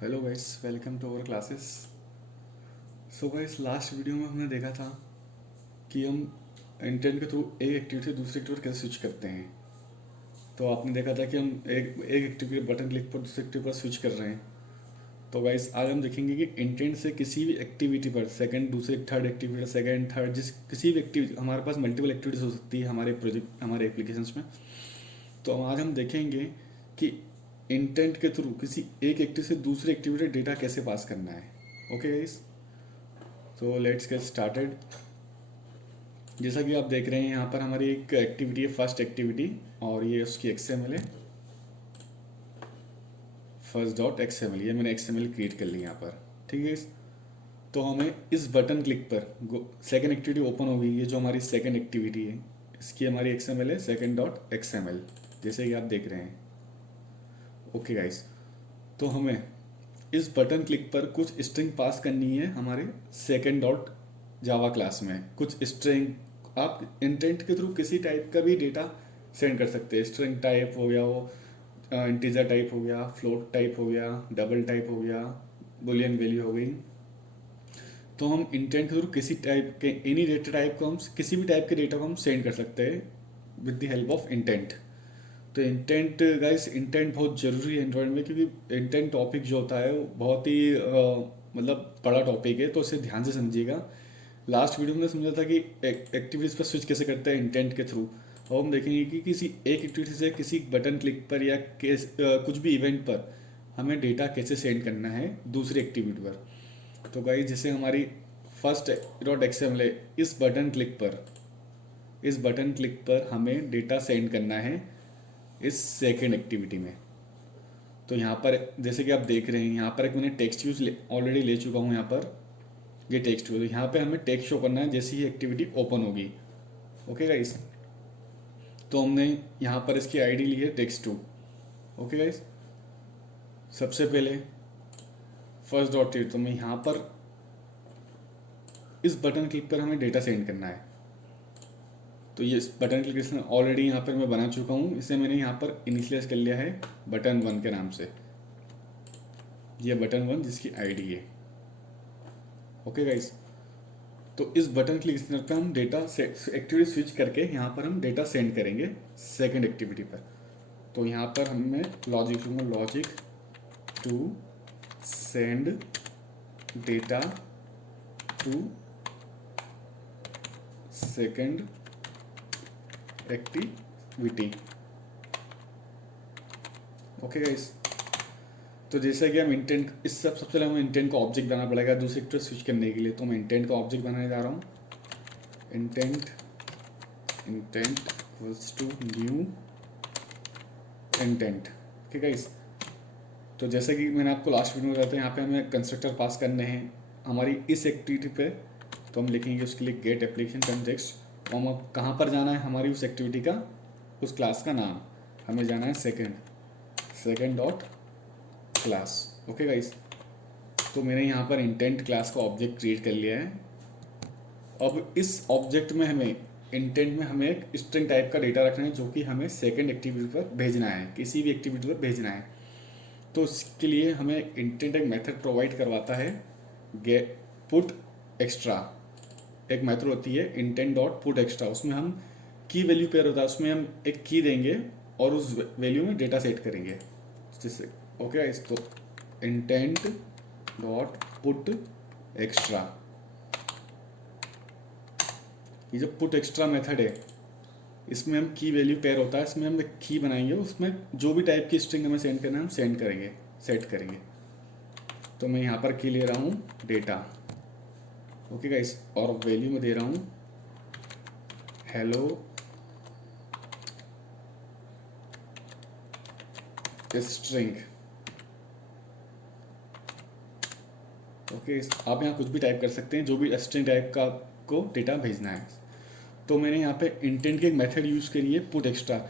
Hello guys, welcome to our classes. So guys, last video में हमने देखा था कि हम इंटेंट के थ्रू एक एक्टिविटी से दूसरी एक्टिविटी कैसे स्विच करते हैं। तो आपने देखा था कि हम एक एक्टिविटी बटन क्लिक पर दूसरी एक्टिविटी पर स्विच कर रहे हैं। तो गाइस, आज हम देखेंगे कि इंटेंट से किसी भी एक्टिविटी पर सेकंड, दूसरी, थर्ड एक्टिविटी, सेकंड, थर्ड, जिस किसी भी एक्टिविटी, हमारे पास मल्टीपल एक्टिविटीज हो सकती है हमारे प्रोजेक्ट, हमारे एप्लीकेशंस में। तो आज हम देखेंगे कि इंटेंट के थ्रू किसी एक एक्टिविटी से दूसरी एक्टिविटी डेटा कैसे पास करना है। ओके गाइस, तो लेट्स गेट स्टार्टेड। जैसा कि आप देख रहे हैं, यहाँ पर हमारी एक एक्टिविटी है, फर्स्ट एक्टिविटी, और ये उसकी एक्सएमएल है, फर्स्ट डॉट एक्सएमएल। ये मैंने एक्सएमएल क्रिएट कर ली यहाँ पर। ठीक है। तो हमें इस बटन क्लिक पर सेकंड एक्टिविटी ओपन होगी। ये जो हमारी सेकंड एक्टिविटी है, इसकी हमारी एक्सएमएल है सेकंड डॉट एक्सएमएल, जैसे कि आप देख रहे हैं। ओके गाइस, तो हमें इस बटन क्लिक पर कुछ स्ट्रिंग पास करनी है हमारे सेकंड डॉट जावा क्लास में। कुछ स्ट्रिंग आप इंटेंट के थ्रू किसी टाइप का भी डेटा सेंड कर सकते हैं। स्ट्रिंग टाइप हो गया, वो इंटीजर टाइप हो गया, फ्लोट टाइप हो गया, डबल टाइप हो गया, बुलियन वैल्यू हो गई। तो हम इंटेंट के थ्रू किसी टाइप के एनी डेटा टाइप को, हम किसी भी टाइप के डेटा को हम सेंड कर सकते हैं with the help of intent. तो इंटेंट गाइस, इंटेंट बहुत ज़रूरी है एंड्रॉइड में, क्योंकि इंटेंट टॉपिक जो होता है वो बहुत ही मतलब बड़ा टॉपिक है, तो उसे ध्यान से समझिएगा। लास्ट वीडियो में समझा था कि एक्टिविटीज़ पर स्विच कैसे करते हैं इंटेंट के थ्रू। और हम देखेंगे कि किसी एक एक्टिविटी से किसी बटन क्लिक पर या कुछ भी इवेंट पर हमें डेटा कैसे सेंड करना है दूसरी एक्टिविटी पर। तो गाइस, जैसे हमारी फर्स्ट डॉट एक्सएमएल है, इस बटन क्लिक पर हमें डेटा सेंड करना है इस सेकेंड एक्टिविटी में। तो यहाँ पर जैसे कि आप देख रहे हैं, यहाँ पर एक मैंने टेक्स्ट यूज ऑलरेडी ले चुका हूँ। यहाँ पर ये टेक्स्ट यूज, यहाँ पे हमें टेक्स्ट शो करना है जैसे ही एक्टिविटी ओपन होगी। ओके गाइस, तो हमने यहाँ पर इसकी आईडी ली है टेक्स्ट टू। ओके गाइस, सबसे पहले फर्स्ट डॉट टेक्स्ट, तो मैं यहाँ पर इस बटन क्लिक पर हमें डेटा सेंड करना है। तो ये बटन क्लिक ऑलरेडी यहाँ पर मैं बना चुका हूँ, इसे मैंने यहाँ पर इनिशियलाइज कर लिया है बटन वन के नाम से। ये बटन वन जिसकी आईडी है। ओके गाइस, तो इस बटन क्लिक पर हम डेटा एक्टिविटी स्विच करके यहाँ पर हम डेटा सेंड करेंगे सेकंड एक्टिविटी पर। तो यहाँ पर हमें लॉजिक लूँगा, logic to send data to second activity. Okay guys, तो जैसा कि हम इंटेंट, इस सबसे पहले हमें इंटेंट का ऑब्जेक्ट बनाना पड़ेगा दूसरे एक्टिविटी स्विच करने के लिए। तो मैं इंटेंट का ऑब्जेक्ट बनाने जा रहा हूँ। Intent equals to new intent. ठीक है गाइस, तो जैसे कि मैंने आपको लास्ट वीडियो में बताया था, यहाँ पे हमें कंस्ट्रक्टर पास करने हैं हमारी इस एक्टिविटी पे। तो हम लिखेंगे उसके लिए गेट एप्लीकेशन कंटेक्स्ट, और हम कहाँ पर जाना है हमारी उस एक्टिविटी का, उस क्लास का नाम हमें जाना है second dot class. Okay guys, तो मैंने यहाँ पर इंटेंट क्लास का ऑब्जेक्ट क्रिएट कर लिया है। अब इस ऑब्जेक्ट में हमें, इंटेंट में हमें एक स्ट्रिंग टाइप का डेटा रखना है जो कि हमें सेकेंड एक्टिविटी पर भेजना है, किसी भी एक्टिविटी पर भेजना है। तो इसके लिए हमें इंटेंट एक मेथड प्रोवाइड करवाता है, गेट पुट एक्स्ट्रा। एक मेथड होती है इंटेंट डॉट पुट एक्स्ट्रा, उसमें हम की वैल्यू पेयर होता है, उसमें हम एक की देंगे और उस वैल्यू में डेटा सेट करेंगे जिससे। ओके, इस तो इंटेंट डॉट पुट एक्स्ट्रा, ये जो पुट एक्स्ट्रा मेथड है, इसमें हम की वैल्यू पेयर होता है, इसमें हम एक की बनाएंगे, उसमें जो भी टाइप की स्ट्रिंग हमें सेंड करना है हम सेट करेंगे। तो मैं यहाँ पर की ले रहा हूँ डेटा। ओके गाइस, और वैल्यू में दे रहा हूँ हेलो स्ट्रिंग। ओके, आप यहाँ कुछ भी टाइप कर सकते हैं, जो भी स्ट्रिंग टाइप का आपको डेटा भेजना है। तो मैंने यहाँ पे इंटेंट की एक मेथड यूज़ करी है पुट एक्स्ट्रा।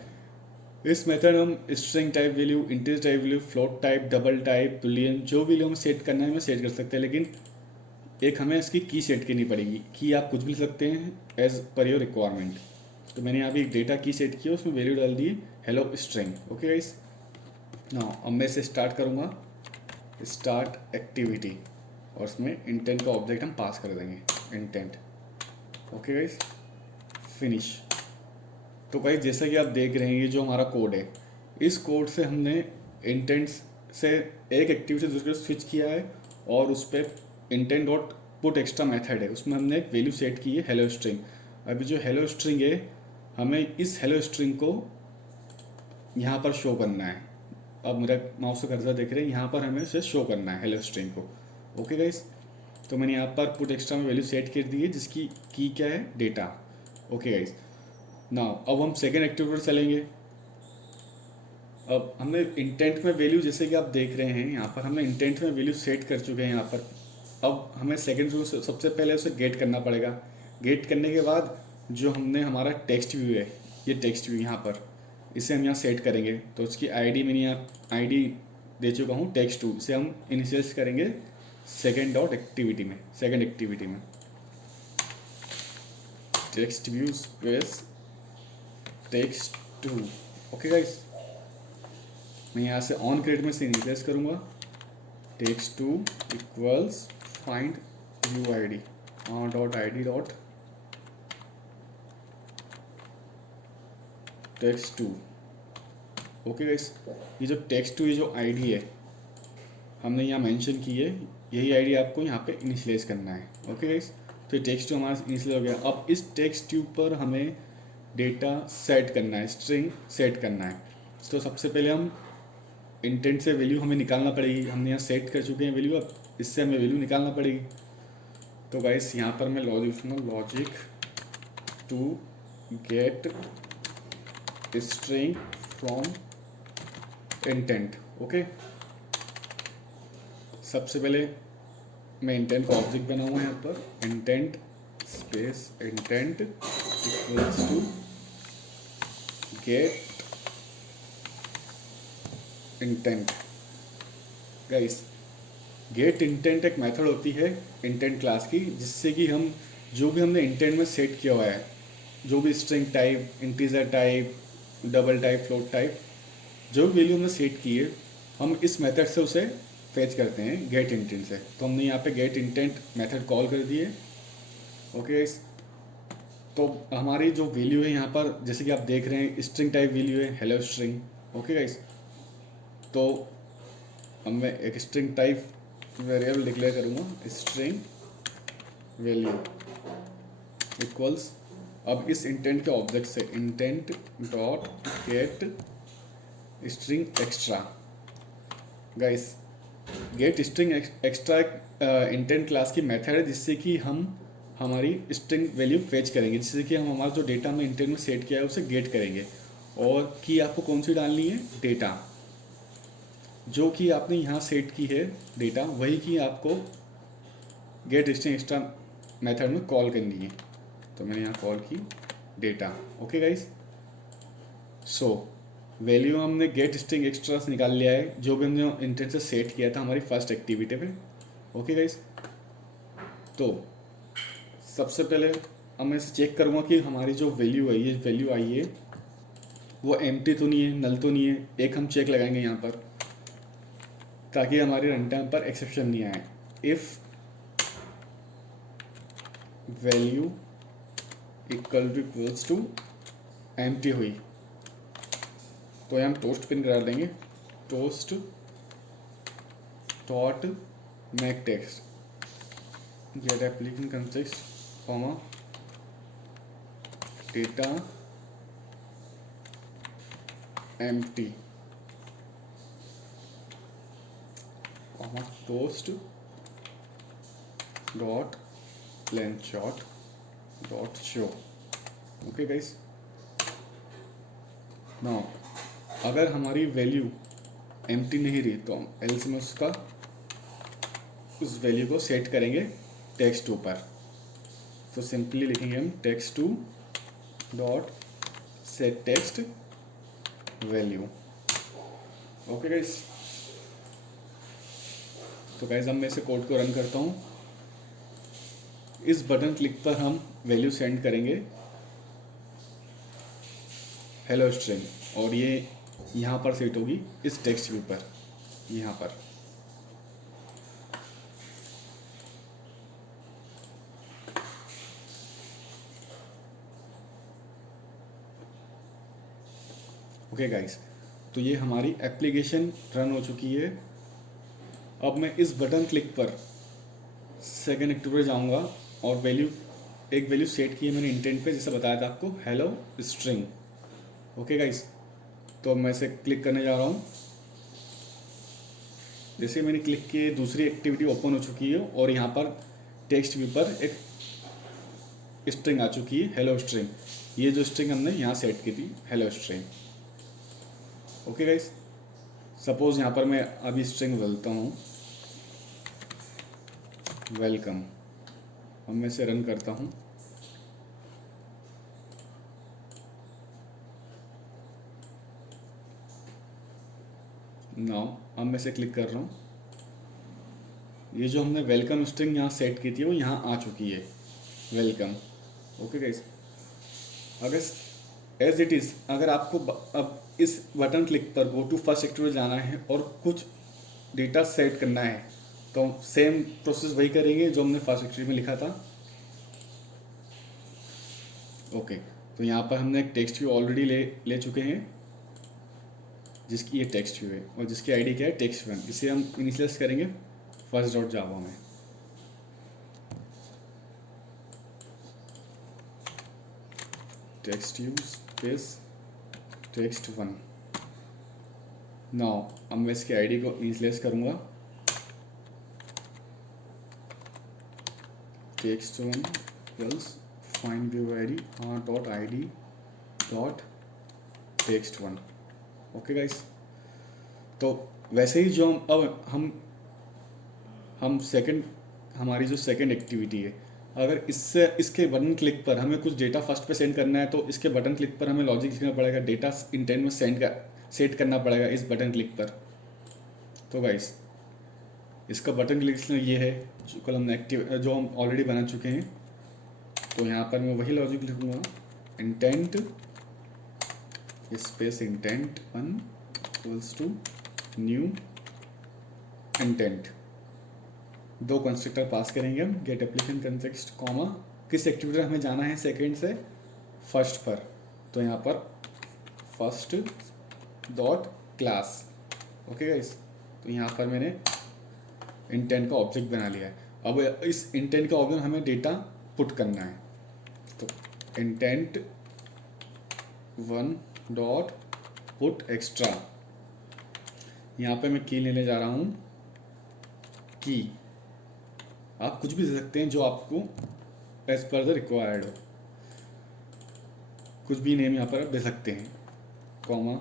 इस मेथड हम string type value, integer type value, float type, double type, Boolean, जो वैल्यू हम सेट करना है हमें सेट कर सकते हैं, लेकिन एक हमें इसकी की सेट करनी पड़ेगी। की आप कुछ भी लिख सकते हैं एज पर योर रिक्वायरमेंट। तो मैंने यहाँ भी एक डेटा की सेट किया, उसमें वैल्यू डाल दी hello string. Okay guys, now अब मैं इसे स्टार्ट करूँगा। स्टार्ट एक्टिविटी, और उसमें इंटेंट का ऑब्जेक्ट हम पास कर देंगे इंटेंट। Okay guys, finish. तो गाइस जैसा कि आप देख रहे हैं ये जो हमारा कोड है, इस कोड से हमने इंटेंट से एक एक्टिविटी से दूसरे स्विच किया है, और उस पर intent dot put extra method है, उसमें हमने एक वैल्यू सेट की है हेलो स्ट्रिंग। अभी जो हेलो स्ट्रिंग है, हमें इस हेलो स्ट्रिंग को यहाँ पर शो करना है। अब मेरा माउस का कर्सर देख रहे हैं, यहाँ पर हमें इसे शो करना है हेलो स्ट्रिंग को। ओके गाइस, तो मैंने यहाँ पर पुट एक्स्ट्रा में वैल्यू सेट कर दी है, जिसकी की क्या है, डेटा। ओके गाइस, नाउ अब हम सेकेंड एक्टिविटी पर चलेंगे। अब हमने इंटेंट में वैल्यू, जैसे कि आप देख रहे हैं यहाँ पर हमने इंटेंट में वैल्यू सेट कर चुके हैं यहाँ पर। अब हमें सेकेंड रूल सबसे पहले उसे गेट करना पड़ेगा। गेट करने के बाद जो हमने हमारा टेक्स्ट व्यू है, ये टेक्स्ट व्यू यहाँ पर, इसे हम यहाँ सेट करेंगे। तो उसकी आईडी मैंने यहाँ आईडी दे चुका हूँ टेक्स्ट टू, इसे हम इनिशियलाइज करेंगे सेकेंड डॉट एक्टिविटी में, सेकेंड एक्टिविटी में text view space text two. Okay guys, मैं यहाँ से ऑन क्रेडिट में से इनिशियलाइज करूँगा text two equals find view I D dot I D dot text two. Okay guys, ये जो टेक्स्ट टू, ये जो आईडी है हमने यहाँ मेंशन की है, यही आईडी आपको यहाँ पे इनिशियलाइज करना है। ओके गाइस, तो ये टेक्स्ट टू हमारा इनिशियलाइज हो गया। अब इस टेक्स्ट ट्यूब पर हमें डेटा सेट करना है, स्ट्रिंग सेट करना है। तो सबसे पहले हम इंटेंट से वैल्यू हमें निकालना पड़ेगी, हमने यहाँ सेट कर चुके हैं वैल्यू, अब इससे हमें वैल्यू निकालना पड़ेगी। तो गाइस यहाँ पर मैं logic to get string from intent. Okay, सबसे पहले मैं इंटेंट का ऑब्जेक्ट बनाऊंगा यहाँ पर, intent space intent equals to get intent. Guys, get intent एक मेथड होती है इंटेंट क्लास की, जिससे कि हम जो भी हमने इंटेंट में सेट किया हुआ है, जो भी string type, integer type, double type, float type, जो भी वैल्यू हमने सेट की है, हम इस मेथड से उसे फेच करते हैं गेट इंटेंट से। तो हमने यहाँ पे गेट इंटेंट मेथड कॉल कर दिए। ओके गाइस, तो हमारी जो वैल्यू है यहाँ पर, जैसे कि आप देख रहे हैं स्ट्रिंग टाइप वैल्यू है हेलो स्ट्रिंग। ओके गाइस, तो अब मैं एक स्ट्रिंग टाइप वेरिएबल डिक्लेयर करूँगा, स्ट्रिंग वैल्यू इक्वल्स, अब इस इंटेंट के ऑब्जेक्ट से intent dot get string extra. Guys, gate string extra intent class की मेथड है, जिससे कि हम हमारी स्ट्रिंग वैल्यू फेच करेंगे, जिससे कि हम हमारा जो डेटा में इंटेंट में सेट किया है उसे गेट करेंगे। और की आपको कौन सी डालनी है, डेटा, जो कि आपने यहाँ सेट की है डेटा, वही की आपको गेट स्ट्रिंग एक्स्ट्रा मेथड में कॉल करनी है। तो मैंने यहाँ कॉल की data. Okay guys, so value हमने गेट स्ट्रिंग एक्स्ट्रा से निकाल लिया है, जो भी हमने इंटेंट से सेट किया था हमारी फर्स्ट एक्टिविटी पे। ओके गाइस, तो सबसे पहले अब मैं इसे चेक करूँगा कि हमारी जो वैल्यू है, ये वैल्यू आई है वो एम्प्टी तो नहीं है, नल तो नहीं है। एक हम चेक लगाएंगे यहाँ पर, ताकि हमारी रन टाइम पर एक्सेप्शन नहीं आए। If value equals to empty हुई तो यहाँ हम टोस्ट पिन करा देंगे, toast dot make text get application context comma data empty comma toast dot length short dot show. Okay guys, now अगर हमारी वैल्यू एम्प्टी नहीं रही तो हम एल्स में उस वैल्यू को सेट करेंगे टेक्स्ट टू पर। तो सिंपली लिखेंगे हम text to dot set text value. Okay guys, तो गाइस अब मैं इसे कोड को रन करता हूँ। इस बटन क्लिक पर हम वैल्यू सेंड करेंगे हेलो स्ट्रिंग, और ये यहाँ पर सेट होगी इस टेक्स्ट व्यू पर, यहाँ पर। ओके गाइस, तो ये हमारी एप्लीकेशन रन हो चुकी है। अब मैं इस बटन क्लिक पर सेकेंड एक्टिव पर जाऊँगा और एक वैल्यू सेट की है मैंने इंटेंट पे, जैसे बताया था आपको, हेलो स्ट्रिंग। ओके गाइस, तो अब मैं इसे क्लिक करने जा रहा हूँ। जैसे मैंने क्लिक किए दूसरी एक्टिविटी ओपन हो चुकी है और यहाँ पर टेक्स्ट व्यू पर एक स्ट्रिंग आ चुकी है, हेलो स्ट्रिंग। ये जो स्ट्रिंग हमने यहाँ सेट की थी, hello string. Okay guys, suppose यहाँ पर मैं अभी स्ट्रिंग बदलता हूँ, वेलकम। अब मैं इसे रन करता हूँ। नाउ अब मैं इसे क्लिक कर रहा हूँ। ये जो हमने वेलकम स्ट्रिंग यहाँ सेट की थी वो यहाँ आ चुकी है, वेलकम। ओके गाइस, अगर एज इट इज़, अगर आपको अब इस बटन क्लिक पर गो टू फर्स्ट एक्टिविटी जाना है और कुछ डेटा सेट करना है, तो सेम प्रोसेस वही करेंगे जो हमने फर्स्ट एक्टिविटी में लिखा था। ओके, तो यहाँ पर हमने एक टेक्स्ट व्यू ऑलरेडी ले चुके हैं, जिसकी ये टेक्स्ट व्यू है और जिसकी आईडी क्या है, टेक्स्ट वन। इसे हम इनिशियलाइज करेंगे फर्स्ट डॉट जावा में। Text view space text one. Now अब मैं इसकी आईडी को इनिशियलाइज करूँगा, text one plus find view ID dot ID dot text one. Okay guys, तो वैसे ही जो हम सेकंड, हमारी जो सेकंड एक्टिविटी है, अगर इसके बटन क्लिक पर हमें कुछ डेटा फर्स्ट पे सेंड करना है, तो इसके बटन क्लिक पर हमें लॉजिक लिखना पड़ेगा, डेटा इंटेंट में सेट करना पड़ेगा इस बटन क्लिक पर। तो गाइस, इसका बटन क्लिक ये है जो कल हमने जो हम ऑलरेडी बना चुके हैं। तो यहाँ पर मैं वही लॉजिक लिखूँगा, intent space intent one equals to new intent. दो कंस्ट्रक्टर पास करेंगे हम, गेट एप्लीकेशन कंटेक्स्ट कॉमा, किस एक्टिविटी हमें जाना है सेकेंड से फर्स्ट पर, तो यहाँ पर first dot class. Okay guys, तो यहाँ पर मैंने इंटेंट का ऑब्जेक्ट बना लिया है। अब इस इंटेंट का ऑब्जेक्ट हमें डेटा पुट करना है, तो intent one dot put extra. यहाँ पे मैं की लेने जा रहा हूँ, की। आप कुछ भी दे सकते हैं जो आपको एज पर द रिक्वायर्ड हो, कुछ भी नेम यहाँ पर आप दे सकते हैं, comma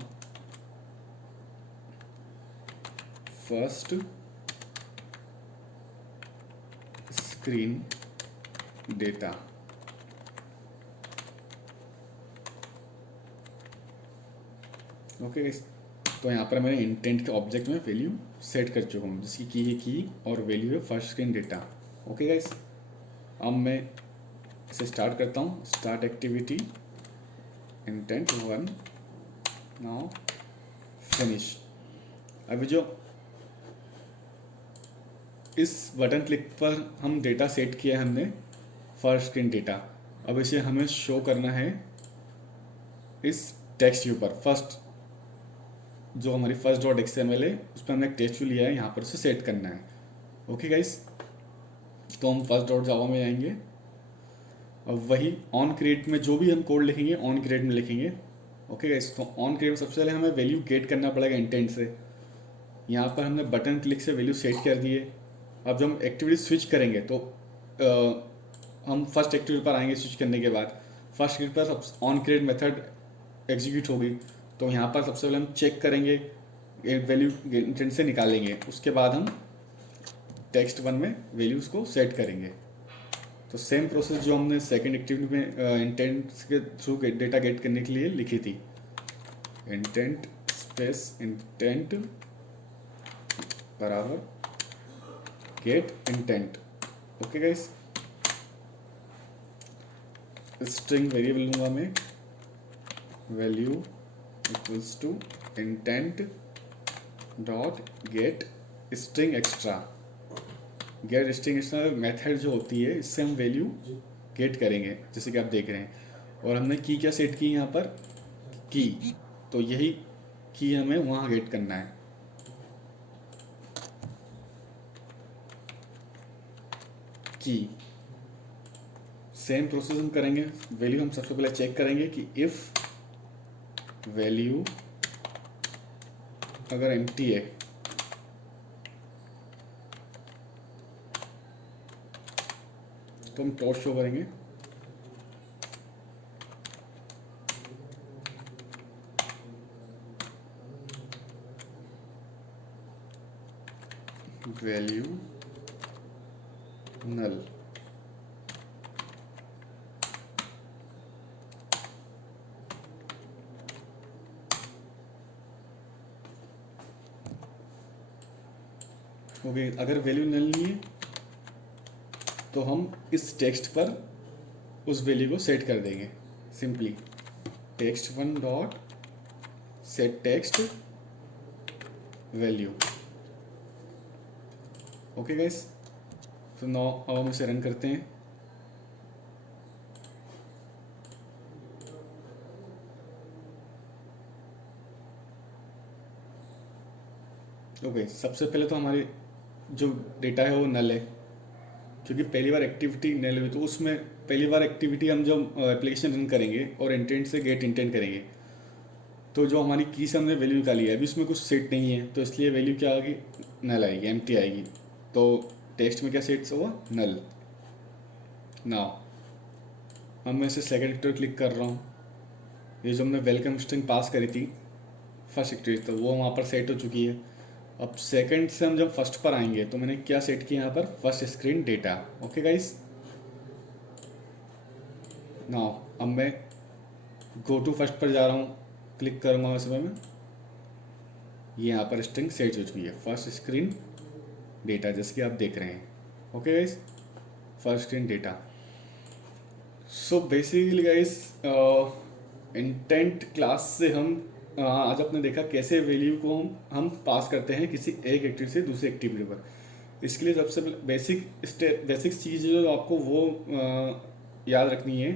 first screen data. Okay guys, तो यहाँ पर मैंने इंटेंट के ऑब्जेक्ट में वैल्यू सेट कर चुका हूँ, जिसकी की है की और वैल्यू है first screen data. Okay guys, अब मैं इसे स्टार्ट करता हूँ, start activity intent one, now finish. अभी जो इस बटन क्लिक पर हम डेटा सेट किया है हमने, फर्स्ट स्क्रीन डेटा, अब इसे हमें शो करना है इस टेक्स्ट व्यू पर। फर्स्ट जो हमारी फर्स्ट डॉट XML है उस पर हमने एक टेक्स्ट व्यू लिया है, यहाँ पर उसे सेट करना है। ओके गाइस, तो हम फर्स्ट डॉट जावा में आएंगे, अब वही ऑन क्रिएट में जो भी हम कोड लिखेंगे ऑन क्रिएट में लिखेंगे। ओके गाइस, तो ऑन क्रिएट में सबसे पहले हमें वैल्यू गेट करना पड़ेगा इंटेंट से। यहाँ पर हमने बटन क्लिक से वैल्यू सेट कर दिए। अब जब हम एक्टिविटी स्विच करेंगे तो हम फर्स्ट एक्टिविटी पर आएंगे। स्विच करने के बाद फर्स्ट एक्टिविटी पर ऑन क्रिएट मेथड एग्जीक्यूट होगी, तो यहाँ पर सबसे पहले हम चेक करेंगे, वैल्यू इंटेंट से निकालेंगे, उसके बाद हम टेक्स्ट वन में वैल्यूज को सेट करेंगे। तो सेम प्रोसेस जो हमने सेकंड एक्टिविटी में इंटेंट के थ्रू डेटा गेट करने के लिए लिखी थी, इंटेंट स्पेस इंटेंट बराबर get intent. Okay guys, string variable लूँगा मैं, value equals to intent dot get string extra. Get string extra method जो होती है, इससे हम वैल्यू गेट करेंगे, जैसे कि आप देख रहे हैं। और हमने की क्या सेट की यहाँ पर, की। तो यही की हमें वहाँ गेट करना है। की सेम प्रोसेस हम करेंगे। वैल्यू हम सबसे पहले चेक करेंगे कि इफ़ वैल्यू अगर एम्प्टी है तो हम टॉट शो करेंगे। वैल्यू नल। ओके, अगर वैल्यू नल नहीं है तो हम इस टेक्स्ट पर उस वैल्यू को सेट कर देंगे। Simply text one dot set text value. Okay guys, तो नाउ अब हम इसे रन करते हैं। ओके, सबसे पहले तो हमारी जो डेटा है वो नल है, क्योंकि पहली बार एक्टिविटी नल हुई। तो उसमें पहली बार एक्टिविटी हम जब एप्लीकेशन रन करेंगे और इंटेंट से गेट इंटेंट करेंगे, तो जो हमारी की से हमने वैल्यू निकाली है अभी उसमें कुछ सेट नहीं है, तो इसलिए वैल्यू क्या आएगी, नल आएगी, एम्प्टी आएगी। तो टेक्स्ट में क्या सेट हुआ, नल। नाउ अब मैं इसे सेकंड एक्टिविटी क्लिक कर रहा हूँ। ये जो हमने वेलकम स्ट्रिंग पास करी थी फर्स्ट एक्टिविटी, तो वो वहाँ पर सेट हो चुकी है। अब सेकंड से हम जब फर्स्ट पर आएंगे तो मैंने क्या सेट किया यहाँ पर, first screen data. Okay guys, now अब मैं गो टू फर्स्ट पर जा रहा हूँ, क्लिक करूँगा उस समय में, ये यहाँ पर स्ट्रिंग सेट हो चुकी है, फर्स्ट स्क्रीन डेटा, जैसे कि आप देख रहे हैं। Okay guys, first screen data. So basically guys, intent class से हम आज आपने देखा कैसे वैल्यू को हम पास करते हैं किसी एक एक्टिविटी से दूसरी एक्टिविटी पर। इसके लिए सबसे बेसिक चीज़ जो आपको वो याद रखनी है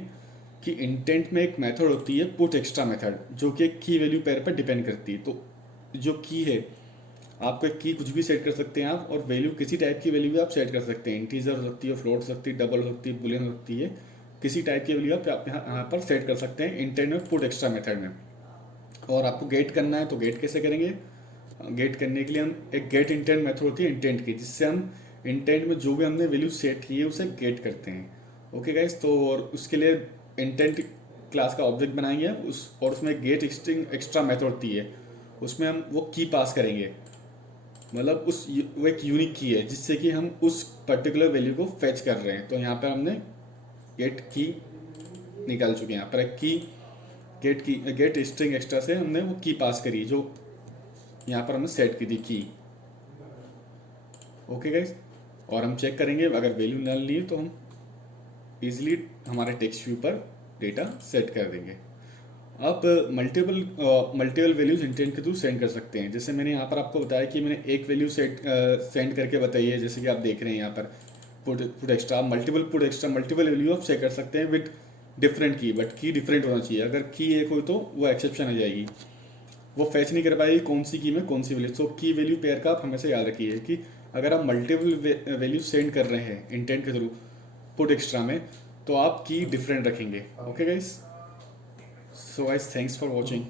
कि इंटेंट में एक मेथड होती है पुट एक्स्ट्रा मेथड, जो कि एक की वैल्यू पेयर पर डिपेंड करती है। तो जो की है, आपको एक की कुछ भी सेट कर सकते हैं आप, और वैल्यू किसी टाइप की वैल्यू भी आप सेट कर सकते हैं। इंटीजर हो सकती है, फ्लोट हो सकती है, डबल हो सकती है, बुलियन हो सकती है, किसी टाइप की वैल्यू आप यहाँ पर सेट कर सकते हैं इंटेंट में पुट एक्स्ट्रा मेथड में। और आपको गेट करना है तो गेट कैसे करेंगे, गेट करने के लिए हम एक गेट इंटेंट मेथड होती है इंटेंट की, जिससे हम इंटेंट में जो भी हमने वैल्यू सेट की है उसे गेट करते हैं। ओके गाइस, तो और उसके लिए इंटेंट क्लास का ऑब्जेक्ट बनाएंगे उस, और उसमें गेट स्ट्रिंग एक्स्ट्रा मेथड होती है, उसमें हम वो की पास करेंगे, मतलब वो एक यूनिक की है जिससे कि हम उस पर्टिकुलर वैल्यू को फेच कर रहे हैं। तो यहाँ पर हमने गेट की निकाल चुके हैं, यहाँ पर एक की गेट स्ट्रिंग एक्स्ट्रा से हमने वो की पास करी जो यहाँ पर हमने सेट की थी की। ओके गाइस, और हम चेक करेंगे अगर वैल्यू नल नहीं है तो हम इजीली हमारे टेक्स्ट व्यू पर डेटा सेट कर देंगे। आप मल्टीपल वैल्यूज इंटेंट के थ्रू सेंड कर सकते हैं। जैसे मैंने यहाँ पर आपको बताया कि मैंने एक वैल्यू सेंड करके बताई है, जैसे कि आप देख रहे हैं यहाँ पर पुट एक्स्ट्रा मल्टीपल वैल्यू आप सेट कर सकते हैं विद डिफरेंट की, बट की डिफरेंट होना चाहिए। अगर की एक हो तो वो एक्सेप्शन आ जाएगी, वो फैच नहीं कर पाएगी कौन सी की में कौन सी वैल्यू। सो की वैल्यू पेयर का आप हमेशा याद रखिए कि अगर आप मल्टीपल वैल्यू सेंड कर रहे हैं इंटेंट के थ्रू पुट एक्स्ट्रा में, तो आप की डिफरेंट रखेंगे। Okay guys, so guys thanks for watching.